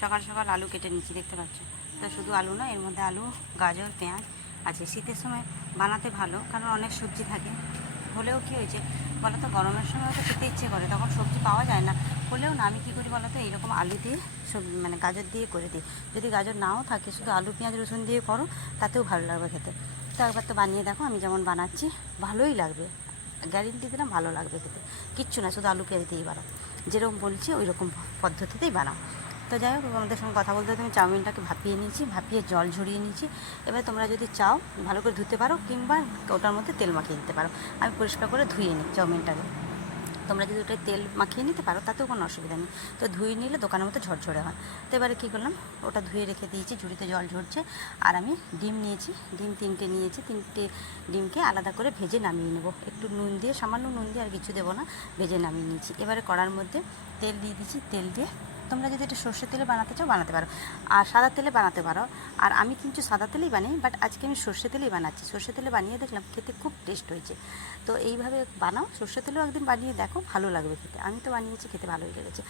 সকাল সকাল আলু কেটে নিচ্ছি, দেখতে পাচ্ছ। তো শুধু আলু না, এর মধ্যে আলু, গাজর, পেঁয়াজ আছে। শীতের সময় বানাতে ভালো, কারণ অনেক সবজি থাকে। হলেও কী হয়েছে বলো তো, গরমের সময় তো খেতে ইচ্ছে করে, তখন সবজি পাওয়া যায় না। হলেও না, আমি কী করি বলো তো, এইরকম আলু দিয়ে মানে গাজর দিয়ে করে দিই। যদি গাজর নাও থাকে, শুধু আলু, পেঁয়াজ, রসুন দিয়ে করো, তাতেও ভালো লাগবে খেতে। তো একবার তো বানিয়ে দেখো, আমি যেমন বানাচ্ছি ভালোই লাগবে, গ্যারেন্টি দিলাম ভালো লাগবে খেতে। কিচ্ছু না, শুধু আলু পেঁয়াজ দিয়েই বানাও, যেরকম বলছি ওই রকম পদ্ধতিতেই বানাও। তো যাই হোক, আমাদের সঙ্গে কথা বলতে আমি চাউমিনটাকে ভাপিয়ে নিয়েছি, ভাপিয়ে জল ঝরিয়ে নিয়েছি। এবার তোমরা যদি চাও ভালো করে ধুতে পারো, কিংবা ওটার মধ্যে তেল মাখিয়ে দিতে পারো। আমি পরিষ্কার করে ধুয়ে নিই চাউমিনটাকে। তোমরা যদি ওটায় তেল মাখিয়ে নিতে পারো, তাতেও কোনো অসুবিধা নেই। তো ধুয়ে নিলে দোকানের মতো ঝরঝরে হয়। তো এবারে কী করলাম, ওটা ধুয়ে রেখে দিয়েছি, ঝুড়িতে জল ঝরছে। আর আমি ডিম নিয়েছি, ডিম 3টে নিয়েছি। 3টে ডিমকে আলাদা করে ভেজে নামিয়ে নেবো, একটু নুন দিয়ে, সামান্য নুন দিয়ে, আর কিছু দেবো না, ভেজে নামিয়ে নিয়েছি। এবারে কড়ার মধ্যে তেল দিয়ে দিচ্ছি। তেল দিয়ে তোমরা যদি এটা সর্ষের তেলে বানাতে চাও বানাতে পারো, আর সাদা তেলে বানাতে পারো। আর আমি কিন্তু সাদা তেলেই বানাই, বাট আজকে আমি সর্ষে তেলেই বানাচ্ছি। সর্ষে তেলে বানিয়ে দেখলাম খেতে খুব টেস্ট হয়েছে। তো এইভাবে বানাও, সর্ষে তেলেও একদিন বানিয়ে দেখো, ভালো লাগবে খেতে। আমি তো বানিয়েছি, খেতে ভালোই লেগেছে।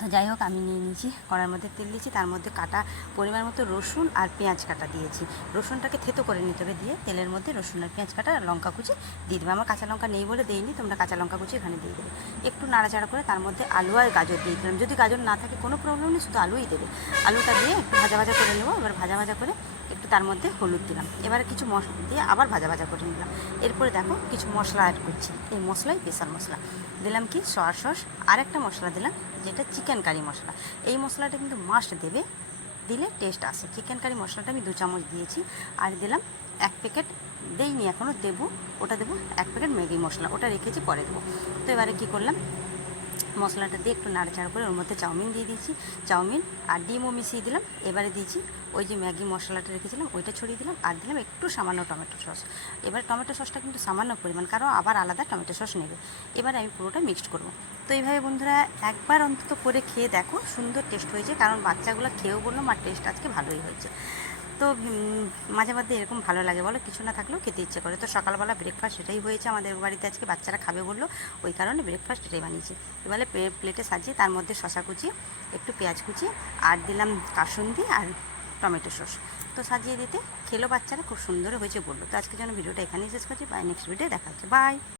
তো যাই হোক, আমি নিয়ে নিয়েছি, কড়ার মধ্যে তেল দিয়েছি, তার মধ্যে কাটা পরিমাণ মতো রসুন আর পেঁয়াজ কাটা দিয়েছি। রসুনটাকে থেতো করে নিতে হবে, দিয়ে তেলের মধ্যে রসুন আর পেঁয়াজ কাটা আর লঙ্কা কুচি দিয়ে দেবে। আমার কাঁচা লঙ্কা নেই বলে দিইনি, তোমরা কাঁচা লঙ্কা কুচি এখানে দিয়ে দেবে। একটু নাড়াচাড়া করে তার মধ্যে আলু আর গাজর দিয়ে দিলাম। যদি গাজর না থাকে কোনো প্রবলেম নেই, শুধু আলুই দেবে। আলুটা দিয়ে একটু ভাজা ভাজা করে নেবো। এবার ভাজা ভাজা করে একটু তার মধ্যে হলুদ দিলাম। এবারে কিছু মশলা দিয়ে আবার ভাজা ভাজা করে নিলাম। এরপরে দেখো কিছু মশলা অ্যাড করছি। এই মশলাই স্পেশাল মশলা দিলাম, কি সয়া সস, আর একটা মশলা দিলাম যেটা চিকেন কারি মশলা। এই মশলাটা কিন্তু মাস্ট দেবে, দিলে টেস্ট আসে। চিকেন কারি মশলাটা আমি 2 চামচ দিয়েছি। আর দিলাম 1 প্যাকেট, দেইনি এখনও, দেবো। ওটা দেবো 1 প্যাকেট ম্যাগি মশলা, ওটা রেখেছি, পরে দেবো। তো এবারে কী করলাম, মশলাটা দিয়ে একটু নাড়াচাড়া করে ওর মধ্যে চাউমিন দিয়ে দিয়েছি। চাউমিন আর ডিমও মিশিয়ে দিলাম। এবারে দিয়েছি ওই যে ম্যাগি মশলাটা রেখেছিলাম, ওইটা ছড়িয়ে দিলাম। আর দিলাম একটু সামান্য টমেটো সস। এবার টমেটো সসটা কিন্তু সামান্য পরিমাণ, কারণ আবার আলাদা টমেটো সস নেবে। এবার আমি পুরোটা মিক্সড করব। তো এইভাবে বন্ধুরা একবার অন্তত করে খেয়ে দেখো, সুন্দর টেস্ট হয়েছে। কারণ বাচ্চাগুলো খেয়েও বললাম, আর টেস্ট আজকে ভালোই হয়েছে। তো মাঝে মধ্যে এরকম ভালো লাগে বলো, কিছু না থাকলেও খেতে ইচ্ছে করে। তো সকালবেলা ব্রেকফাস্ট এটাই হয়েছে আমাদের বাড়িতে আজকে। বাচ্চারা খাবে বললো, ওই কারণে ব্রেকফাস্ট এটাই বানিয়েছি। এবারে প্লেটে সাজিয়ে তার মধ্যে শশা কুচি, একটু পেঁয়াজ কুচি, আর দিলাম কাসুন্দি আর টমেটো সস। তো সাজিয়ে দিতে খেলো বাচ্চারা, খুব সুন্দর হয়েছে বললো। তো আজকের জন্য ভিডিওটা এখানেই শেষ করছি। বাই, নেক্সট ভিডিও দেখা হচ্ছে। বাই।